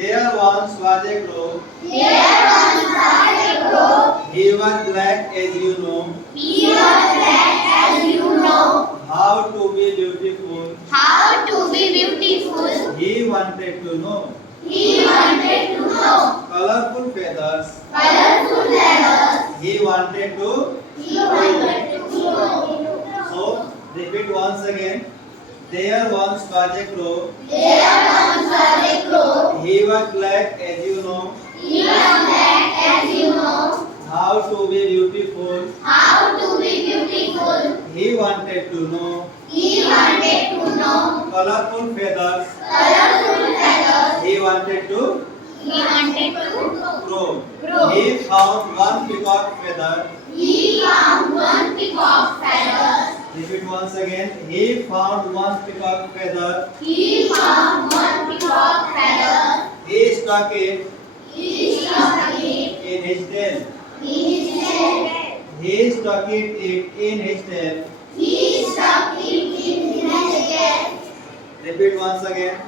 There once was a crow. There once was a crow. He was black as you know. He was black as you know. How to be beautiful. How to be beautiful. He wanted to know. He wanted to know. Colorful feathers. Colorful feathers. He wanted to. He wanted to know. So repeat once again. There once was a crow. There once was a crow. He was black as you know. He was black as you know. How to be beautiful. How to be beautiful. He wanted to know. He wanted to know. Colorful feathers. Colorful feathers. He wanted to He wanted to grow. grow. He found one peacock feather. He found one peacock feather. Repeat once again. He found one peacock feather. He found one peacock feather. He stuck it He stuck it in his tail. in his tail. He stuck it in his tail. He stuck it in his tail. Repeat once again.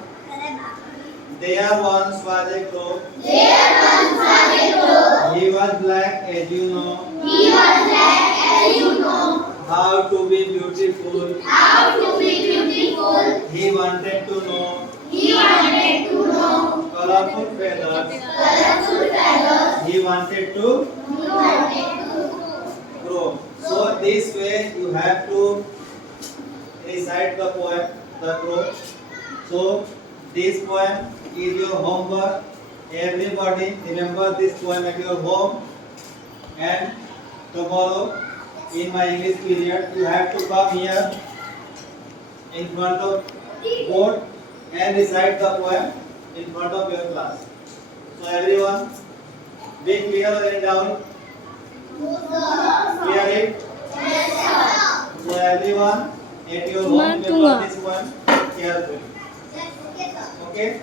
There once was a crow. There once was a crow. He was black as you know. He was black as you know. How to be beautiful. How to be beautiful. He wanted to know. He wanted to know. Colorful feathers. Colorful feathers. He wanted to He wanted to grow. So this way you have to recite the poem, the crow. So this poem is your homework. Everybody remember this poem at your home. And tomorrow in my English period you have to come here in front of board and recite the poem in front of your class. So everyone be clear or any doubt? Clear it? So everyone at your home remember this one carefully. Okay?